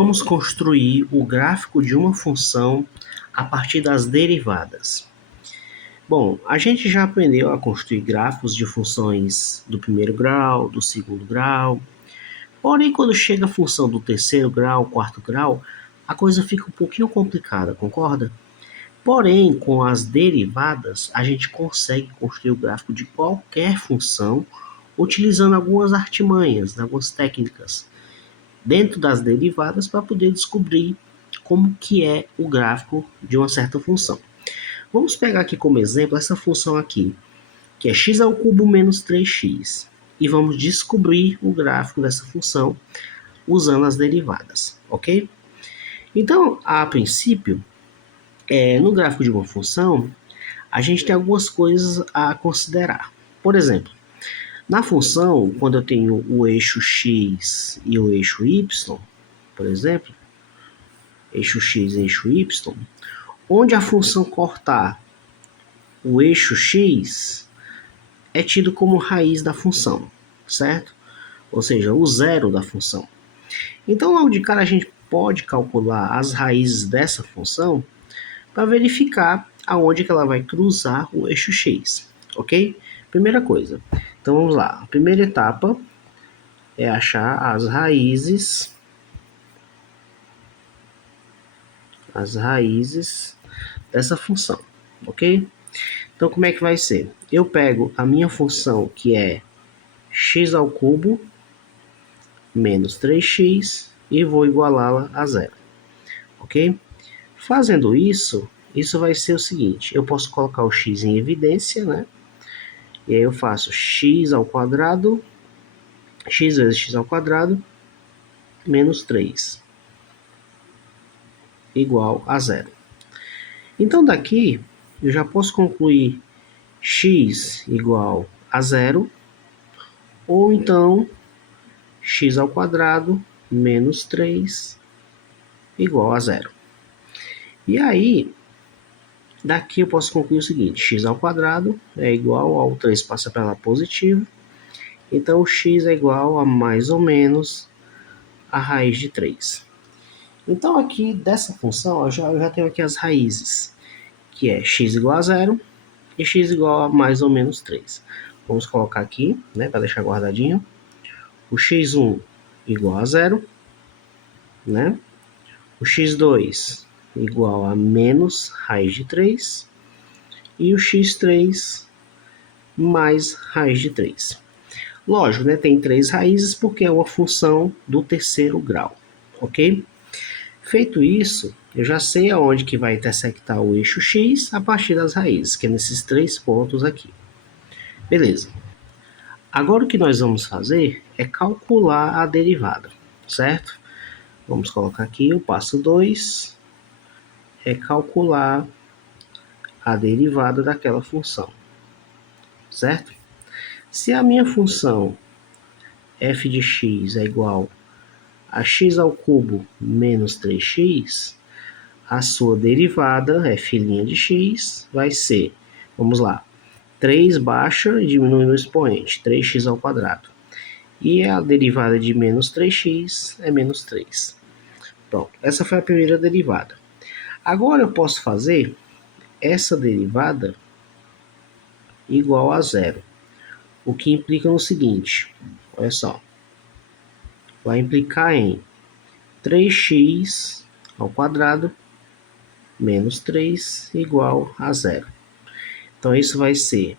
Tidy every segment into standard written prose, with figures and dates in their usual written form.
Vamos construir o gráfico de uma função a partir das derivadas. Bom, a gente já aprendeu a construir gráficos de funções do primeiro grau, do segundo grau. Porém, quando chega a função do terceiro grau, quarto grau, a coisa fica um pouquinho complicada, concorda? Porém, com as derivadas, a gente consegue construir o gráfico de qualquer função utilizando algumas artimanhas, algumas técnicas dentro das derivadas para poder descobrir como que é o gráfico de uma certa função. Vamos pegar aqui como exemplo essa função aqui, que é x ao cubo menos 3x. E vamos descobrir o gráfico dessa função usando as derivadas, ok? Então, a princípio, no gráfico de uma função, a gente tem algumas coisas a considerar. Por exemplo, na função, quando eu tenho o eixo x e o eixo y, por exemplo, eixo x e eixo y, onde a função cortar o eixo x é tido como raiz da função, certo? Ou seja, o zero da função. Então, logo de cara, a gente pode calcular as raízes dessa função para verificar aonde que ela vai cruzar o eixo x, ok? Primeira coisa. Então, vamos lá. A primeira etapa é achar as raízes dessa função, ok? Então, como é que vai ser? Eu pego a minha função, que é x ao cubo menos 3x, e vou igualá-la a zero, ok? Fazendo isso, isso vai ser o seguinte, eu posso colocar o x em evidência, né? E aí eu faço x ao quadrado, x vezes x ao quadrado, menos 3, igual a zero. Então, daqui, eu já posso concluir x igual a zero, ou então x ao quadrado menos 3 igual a zero. E aí, daqui eu posso concluir o seguinte, x ao quadrado é igual ao 3 passa pela positivo, então x é igual a mais ou menos a raiz de 3. Então aqui dessa função eu já tenho aqui as raízes, que é x igual a zero e x igual a mais ou menos 3. Vamos colocar aqui, né, para deixar guardadinho. O x1 igual a zero, né? O x2 igual a menos raiz de 3 e o x3 mais raiz de 3. Lógico, né? Tem 3 raízes porque é uma função do terceiro grau, ok? Feito isso, eu já sei aonde que vai intersectar o eixo x a partir das raízes, que é nesses 3 pontos aqui. Beleza. Agora o que nós vamos fazer é calcular a derivada, certo? Vamos colocar aqui o passo 2, é calcular a derivada daquela função, certo? Se a minha função f de x é igual a x ao cubo menos 3x, a sua derivada, f' de x, vai ser, vamos lá, 3 baixa e diminui no expoente, 3x ao quadrado. E a derivada de menos 3x é menos 3. Pronto, essa foi a primeira derivada. Agora eu posso fazer essa derivada igual a zero, o que implica no seguinte, olha só, vai implicar em 3x ao quadrado menos 3 igual a zero. Então isso vai ser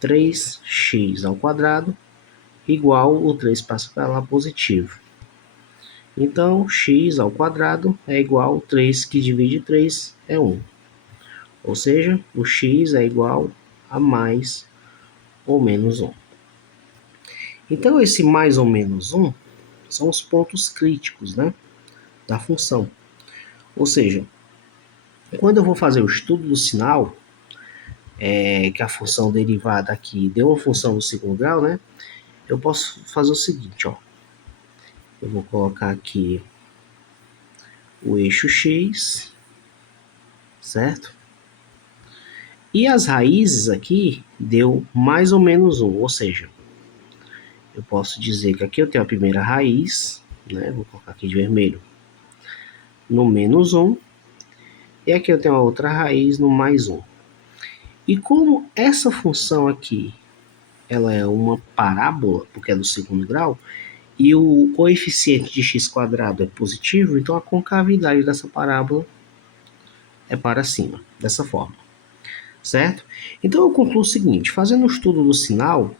3x ao quadrado igual o 3 passa para lá positivo. Então x ao quadrado é igual a 3 que divide 3 é 1. Ou seja, o x é igual a mais ou menos 1. Então esse mais ou menos 1 são os pontos críticos, né, da função. Ou seja, quando eu vou fazer o estudo do sinal, que a função derivada aqui deu uma função do segundo grau, né, eu posso fazer o seguinte, ó. Eu vou colocar aqui o eixo x, certo? E as raízes aqui deu mais ou menos 1, ou seja, eu posso dizer que aqui eu tenho a primeira raiz, né? Vou colocar aqui de vermelho. no menos 1. E aqui eu tenho a outra raiz no mais 1. E como essa função aqui, ela é uma parábola, porque é do segundo grau, e o coeficiente de x² é positivo, então a concavidade dessa parábola é para cima, dessa forma, certo? Então eu concluo o seguinte, fazendo o estudo do sinal,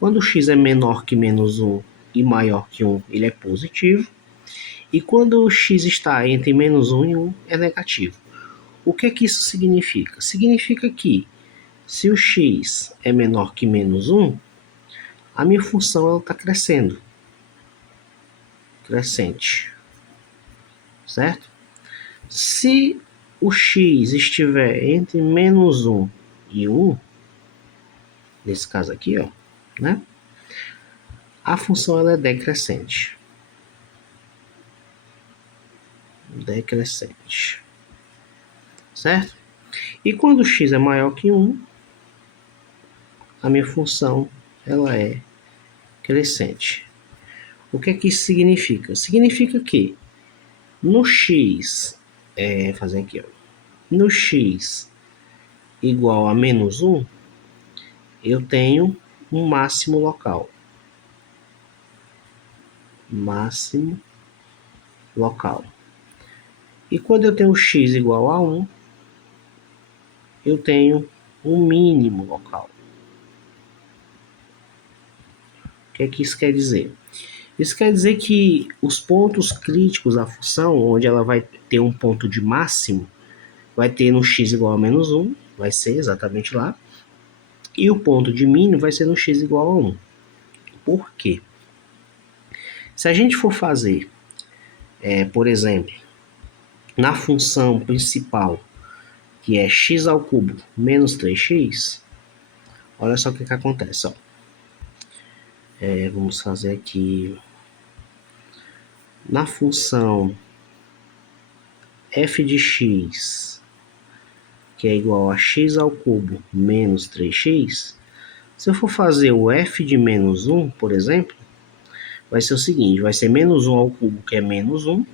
quando x é menor que menos 1 e maior que 1, ele é positivo, e quando o x está entre menos 1 e 1, é negativo. O que é que isso significa? Significa que se o x é menor que menos 1, a minha função está crescendo. Crescente. Certo? Se o x estiver entre menos 1 e 1, nesse caso aqui, ó, né? A função ela é decrescente. Decrescente. Certo? E quando o x é maior que 1, a minha função ela é crescente. O que é que isso significa? Significa que no x, fazer aqui, ó, no x igual a menos 1, eu tenho um máximo local. Máximo local. E quando eu tenho x igual a 1, eu tenho um mínimo local. O que é que isso quer dizer? Isso quer dizer que os pontos críticos da função, onde ela vai ter um ponto de máximo, vai ter no x igual a menos 1, vai ser exatamente lá, e o ponto de mínimo vai ser no x igual a 1. Por quê? Se a gente for fazer, por exemplo, na função principal, que é x ao cubo menos 3x, olha só o que acontece. Ó. Vamos fazer aqui na função f de x, que é igual a x ao cubo menos 3x, se eu for fazer o f de menos 1, por exemplo, vai ser o seguinte, vai ser menos 1 ao cubo, que é menos 1,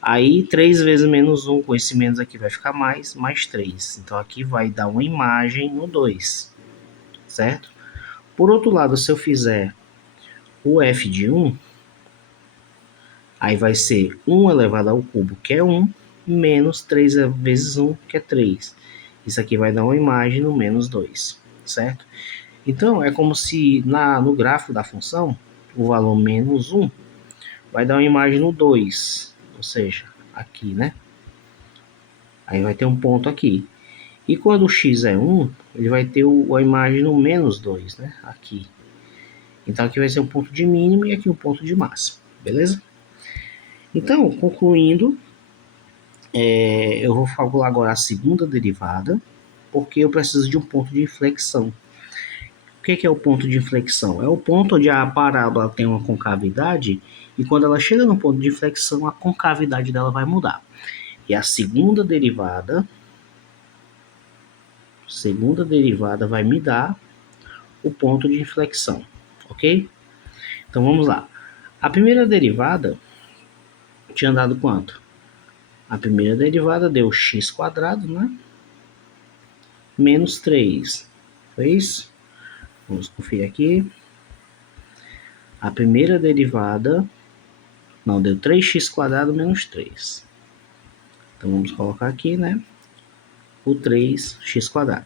aí 3 vezes menos 1, com esse menos aqui vai ficar mais 3. Então aqui vai dar uma imagem no 2, certo? Por outro lado, se eu fizer o f de 1, aí vai ser 1 elevado ao cubo, que é 1, menos 3 vezes 1, que é 3. Isso aqui vai dar uma imagem no menos 2, certo? Então, é como se no gráfico da função, o valor menos 1 vai dar uma imagem no 2, ou seja, aqui, né? Aí vai ter um ponto aqui. E quando o x é 1, ele vai ter a imagem no menos 2, né? Aqui. Então, aqui vai ser um ponto de mínimo e aqui um ponto de máximo, beleza? Então, concluindo, eu vou calcular agora a segunda derivada, porque eu preciso de um ponto de inflexão. O que é o ponto de inflexão? É o ponto onde a parábola tem uma concavidade e quando ela chega no ponto de inflexão, a concavidade dela vai mudar. E a segunda derivada vai me dar o ponto de inflexão, ok? Então vamos lá. A primeira derivada tinha dado quanto? A primeira derivada deu x², né? Menos 3. Foi isso? Vamos conferir aqui. A primeira derivada, não, deu 3x² menos 3. Então vamos colocar aqui, né? O 3x².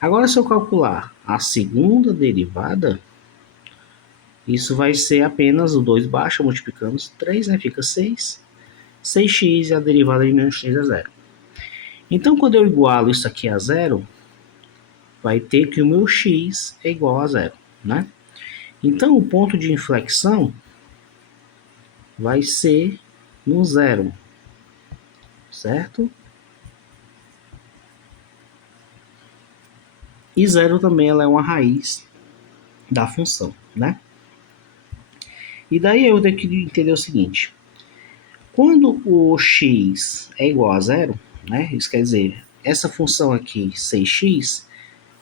Agora, se eu calcular a segunda derivada, isso vai ser apenas o 2 baixo, multiplicando 3, né? Fica 6. 6x e a derivada de menos 3 é 0. Então, quando eu igualo isso aqui a 0, vai ter que o meu x é igual a 0, né? Então, o ponto de inflexão vai ser no 0, certo? E 0 também ela é uma raiz da função, né? E daí eu tenho que entender o seguinte. Quando o x é igual a 0, né? Isso quer dizer, essa função aqui, 6x,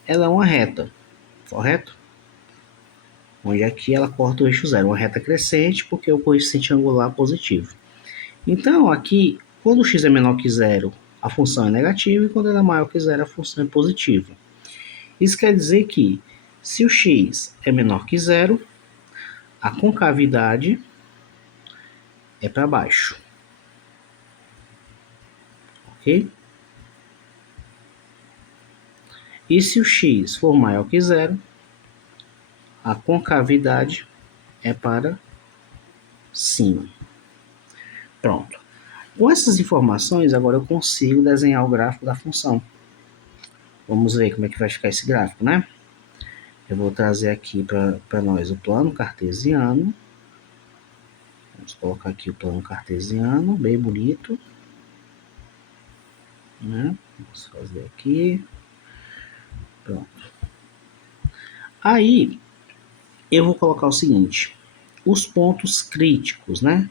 ela é uma reta, correto? Onde aqui ela corta o eixo 0, uma reta crescente, porque o coeficiente angular é positivo. Então, aqui, quando x é menor que zero, a função é negativa, e quando ela é maior que zero, a função é positiva. Isso quer dizer que, se o x é menor que zero, a concavidade é para baixo. Ok? E se o x for maior que zero, a concavidade é para cima. Pronto. Com essas informações, agora eu consigo desenhar o gráfico da função. Vamos ver como é que vai ficar esse gráfico, né? Eu vou trazer aqui para nós o plano cartesiano. Vamos colocar aqui o plano cartesiano, bem bonito. Né? Vamos fazer aqui. Pronto. Aí, eu vou colocar o seguinte. Os pontos críticos, né?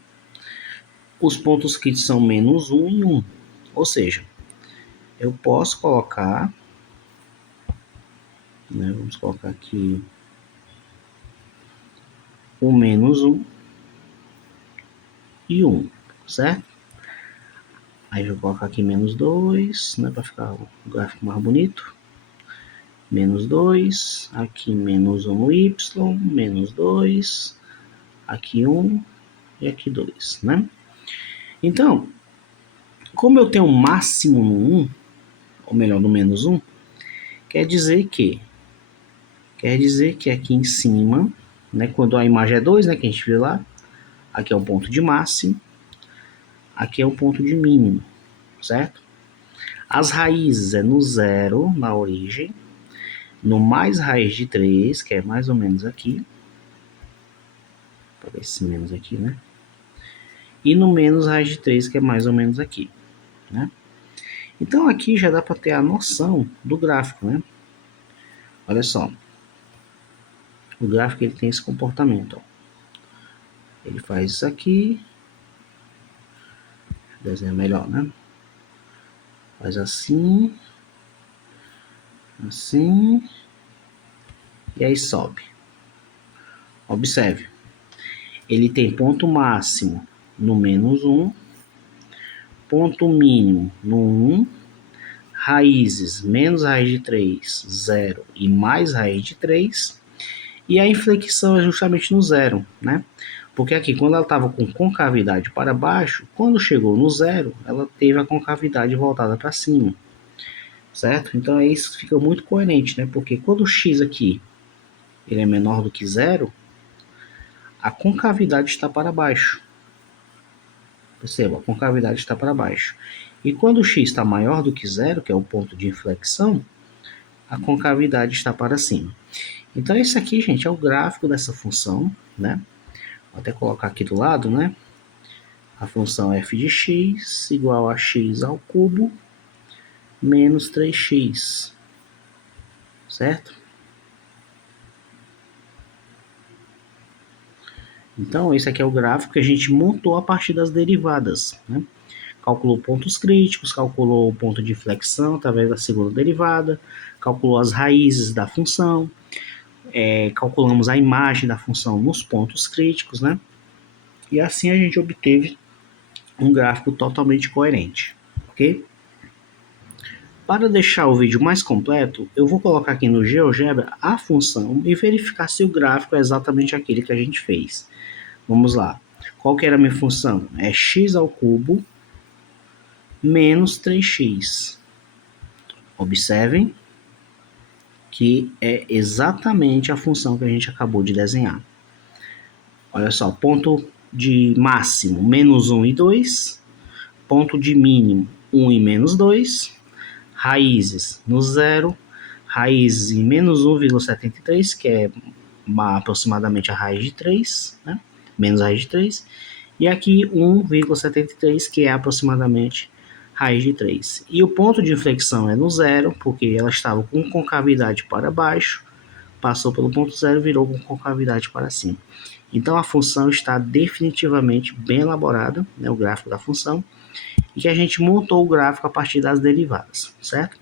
Os pontos críticos são menos 1 e 1. Ou seja, eu posso colocar... Né? Vamos colocar aqui o menos 1 e 1, certo? Aí eu vou colocar aqui menos 2, né, para ficar o gráfico mais bonito. Menos 2, aqui menos 1 no y, menos 2, aqui 1 e aqui 2, né? Então, como eu tenho um máximo no 1, ou melhor, no menos 1, quer dizer que aqui em cima, né, quando a imagem é 2, né, que a gente viu lá, aqui é o ponto de máximo, aqui é o ponto de mínimo, certo? As raízes é no 0, na origem, no mais raiz de 3, que é mais ou menos aqui, para esse menos aqui, né? E no menos raiz de 3, que é mais ou menos aqui, né? Então aqui já dá para ter a noção do gráfico, né? Olha só. O gráfico ele tem esse comportamento, ó. Ele faz isso aqui. Desenha melhor, né? Faz assim. Assim. E aí sobe. Observe. Ele tem ponto máximo no menos 1. Ponto mínimo no 1. Raízes, menos raiz de 3, 0 e mais raiz de 3. E a inflexão é justamente no 0, né? Porque aqui, quando ela estava com concavidade para baixo, quando chegou no 0, ela teve a concavidade voltada para cima, certo? Então, isso fica muito coerente, né? Porque quando o x aqui ele é menor do que 0, a concavidade está para baixo. Perceba, a concavidade está para baixo. E quando o x está maior do que 0, que é o ponto de inflexão, a concavidade está para cima. Então, esse aqui, gente, é o gráfico dessa função, né? Vou até colocar aqui do lado, né? A função f de x igual a x ao cubo menos 3x, certo? Então, esse aqui é o gráfico que a gente montou a partir das derivadas, né? Calculou pontos críticos, calculou o ponto de inflexão através da segunda derivada, calculou as raízes da função, calculamos a imagem da função nos pontos críticos, né? E assim a gente obteve um gráfico totalmente coerente, ok? Para deixar o vídeo mais completo, eu vou colocar aqui no GeoGebra a função e verificar se o gráfico é exatamente aquele que a gente fez. Vamos lá. Qual que era a minha função? É x ao cubo menos 3x. Observem que é exatamente a função que a gente acabou de desenhar. Olha só, ponto de máximo, menos 1 e 2. Ponto de mínimo, 1 e menos 2. Raízes no 0. Raízes em menos 1,73, que é aproximadamente a raiz de 3, né? Menos raiz de 3. E aqui 1,73, que é aproximadamente raiz de 3. E o ponto de inflexão é no 0, porque ela estava com concavidade para baixo, passou pelo ponto 0 e virou com concavidade para cima. Então a função está definitivamente bem elaborada, né, o gráfico da função, e que a gente montou o gráfico a partir das derivadas, certo?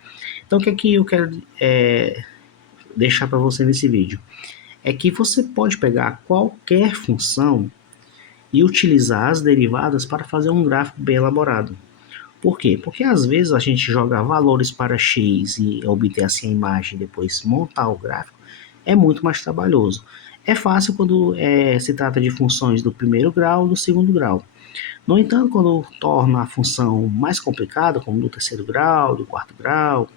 Então o que é que eu quero deixar para você nesse vídeo? É que você pode pegar qualquer função e utilizar as derivadas para fazer um gráfico bem elaborado. Por quê? Porque às vezes a gente jogar valores para x e obter assim a imagem e depois montar o gráfico é muito mais trabalhoso. É fácil quando se trata de funções do primeiro grau ou do segundo grau. No entanto, quando torna a função mais complicada, como do terceiro grau, do quarto grau,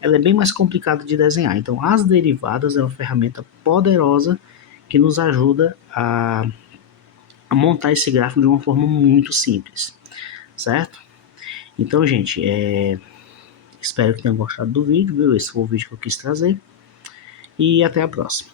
ela é bem mais complicada de desenhar. Então, as derivadas é uma ferramenta poderosa que nos ajuda a montar esse gráfico de uma forma muito simples, certo? Então, gente, espero que tenham gostado do vídeo, viu? Esse foi o vídeo que eu quis trazer e até a próxima.